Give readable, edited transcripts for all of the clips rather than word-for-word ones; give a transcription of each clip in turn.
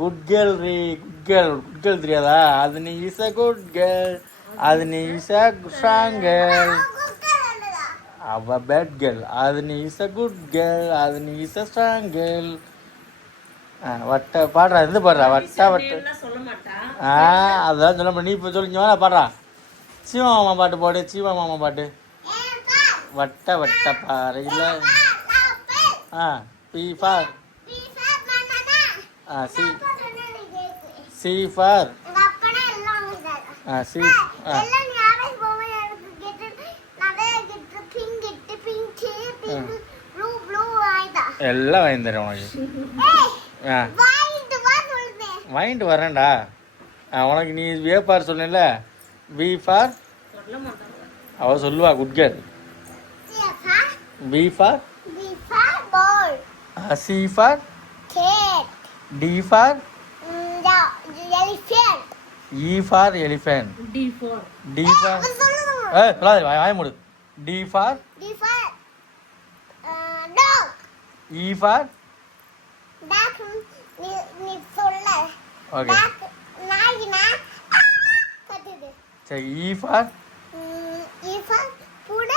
Good girl ரீ good girl தெரியாதா? அது நீ இஸ் அ குட் கேர்ள், அது நீ இஸ் அ ஸ்ட்ராங் கேர்ள். அவ பேட் கேர்ள், அது நீ இஸ் அ குட் கேர்ள், அது நீ இஸ் அ ஸ்ட்ராங் கேர்ள். வட்ட பாடுறா, இருந்து பாடுறா, வட்ட வட்ட. அதான் சொல்ல நீ இப்போ சொல்லிங்க பாடுறா. சீமா மாமா பாட்டு பாடு, சீமா மாமா பாட்டு. வட்ட வட்ட பாறையில் B for C C for C எல்லாம் வாங்கி தரேன் உனக்கு. வாங்கிட்டு வரேன்டா. உனக்கு நீ வேப்பார் சொன்ன வி ஃபார் அவ சொல்லுவா good girl. B for C for D for E for elephant. D for வாய மூடு. D for dog. E for duck. நீ சொல்ல. ஓகே. duck நாயினா கத்துது. சரி E for புட.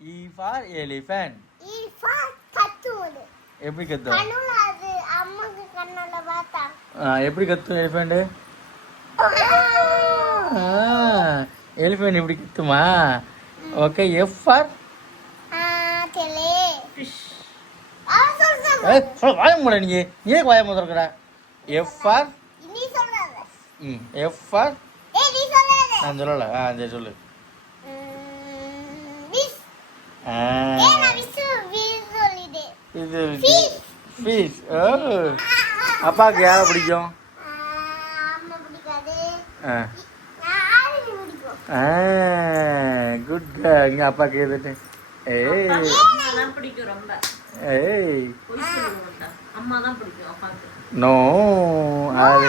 E for elephant. E for கத்துது. எப்படி கத்தும்? கண்ணுல அது அம்மாக்கு கண்ணால பார்த்தா. எப்படி கத்தும் எலிஃபண்ட்? எலிஃபண்ட் எப்படி கத்துமா? ஓகே F for தெலே ஃபிஷ். சொல்ல வாய மூட நீ ஏன் வாய மூடுறடா? F for நீ சொல்றத. F for நீ சொல்றத. நான் சொல்லல. சரி சொல்லு. ஃபிஷ். நான் ஃபிஷ் சொல்லிட்டே. இது ஃபிஷ். அப்பாக்கு யாரை பிடிக்கும்? அம்மா பிடிக்காது. Good girl. இங்க அப்பாக்கு எதுட்டு? பிடிக்கும் ரொம்ப. அம்மா தான் பிடிக்கும் அப்பாக்கு. நோ அது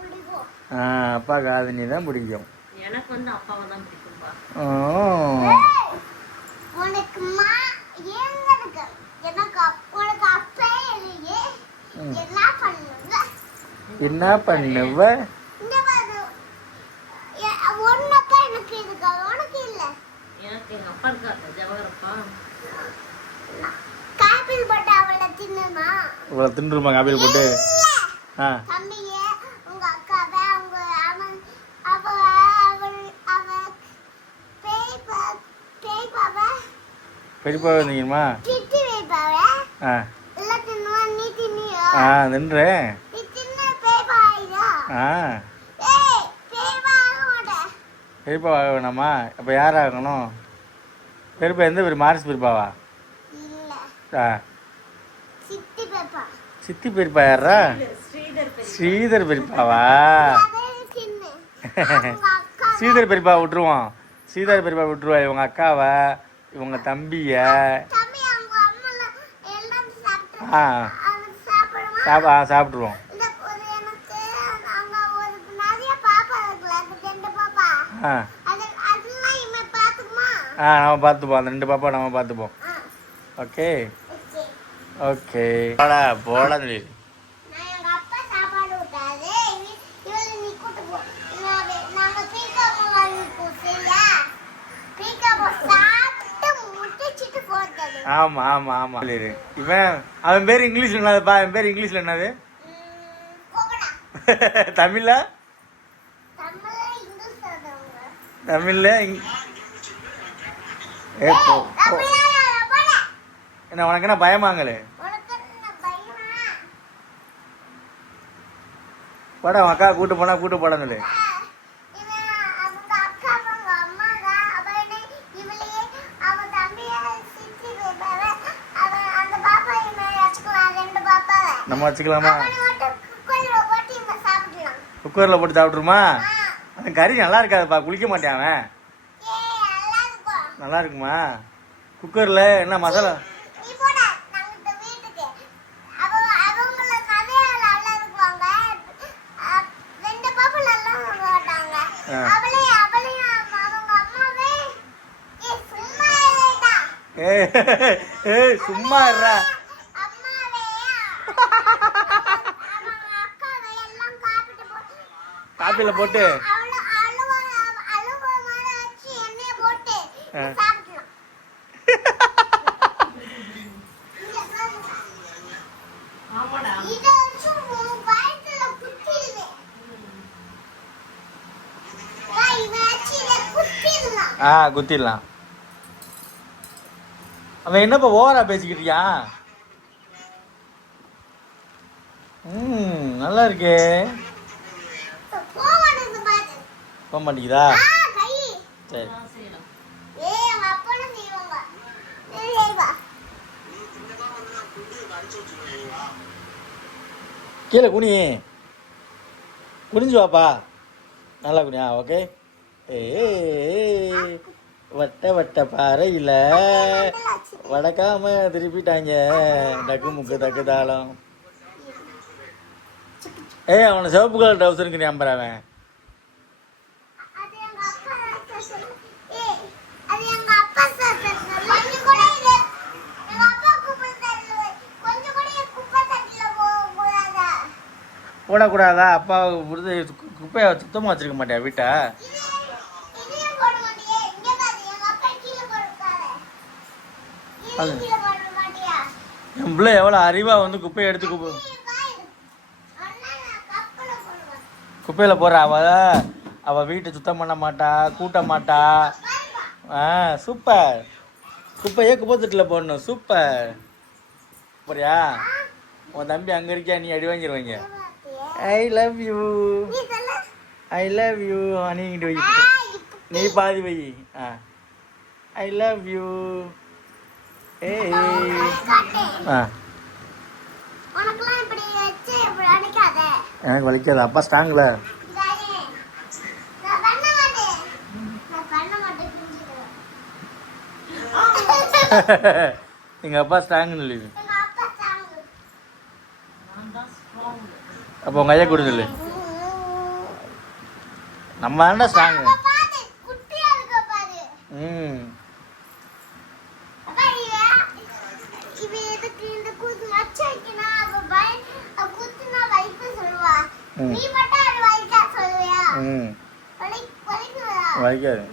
பிடிக்கும். அப்பாக்கு அது நீ தான் பிடிக்கும். எனக்கு அப்பாவை தான் பிடிக்கும்பா. உனக்கு என்ன பண்ணுவ? எனக்கு எங்க அப்பா இருக்காரு ஜவஹரப்பா. காபில் போட்டு அவளை தின்னுமா? இவ்வளவு தின்றுமா காபில் போட்டு? தம்பியே உங்க அக்காவை அவங்க அவன் அவ பேய்பாவ பெரியப்பா வந்தீங்கம்மா? திட்டி வைப்பாவ. இல்ல தின்னுவா நீ தின்னியா? நின்றேன். நீ தின்ன பேய்பாயிடா. பெரியப்பா ஆக வேணாமா? அப்போ யார் ஆகணும்? பெரியப்பா எந்த பேர்? மாரிஸ் பெரியப்பாவா? சித்தி பெரியப்பா யாரா? ஸ்ரீதர் பெரியப்பாவா? ஸ்ரீதர் பெரியப்பா விட்டுருவோம். ஸ்ரீதர் பெரியப்பா விட்டுருவா. இவங்க அக்காவை இவங்க தம்பிய சாப்பிட்ருவோம். நம்ம பார்த்துப்போம். அந்த 2 பாப்பா நம்ம பார்த்துப்போம். ஓகே ஓகே போடா சொல்லி. ஆமா ஆமா ஆமா. இவன் அவன் பேர் இங்கிலீஷ்ல என்னதுப்பா? அவன் பேர் இங்கிலீஷ்ல என்னது? தமிழ்ல என்ன உனக்கு என்ன பயமாங்களே? போடா அக்கா கூட்டு போடான்னு சொல்லு. நம்ம வச்சுக்கலாமா? குக்கர்ல போட்டு சாப்பிட்ருமா? அந்த கறி நல்லா இருக்காதுப்பா. குளிக்க மாட்டேன் அவன். நல்லா இருக்குமா? குக்கர்ல என்ன மசாலா? சும்மா இருடா. காப்பியில் போட்டு ஆமாடா குத்திடலாம். அவன் என்னப்பா ஓவரா பேசிக்கிட்டியா? நல்லா இருக்கே. போக மாட்டேங்குதா? சரி கீழே குனி, குனிஞ்சு வாப்பா. நல்லா குனியா? ஓகே. வட்ட வட்ட பாறையில் வடக்காம திருப்பிட்டாங்க டக்கு முக்கு தக்கு தாளம். அவனை சிவப்பு கலர் டவுசருக்கு நம்புறேன் அவன். போடக்கூடாதா? அப்பா விடுது குப்பையை சுத்தமாக வச்சிருக்க மாட்டியா வீட்டை? என் பிள்ளை எவ்வளோ அறிவாக வந்து குப்பையை எடுத்து குப்பையில் போடுறா. அவள் வீட்டை சுத்தம் பண்ண மாட்டா, கூட்ட மாட்டா. சூப்பர். குப்பையே குப்பை தொட்டியில் போடணும். சூப்பர். போறியா? உன் தம்பி அங்கே இருக்கியா? நீ அடி வாங்கிடுவீங்க. I love you, I love you. நீங்கிட்டு வை, நீ பாதி வை. ஐ லவ் யூ. எனக்கு வலிக்காது. அப்பா ஸ்ட்ராங்ல. எங்க அப்பா ஸ்ட்ராங் இல்லை. அப்போ உங்க ஐயா கூட சொல்லு. நம்ம தானே ஸ்ட்ராங். வலிக்காது.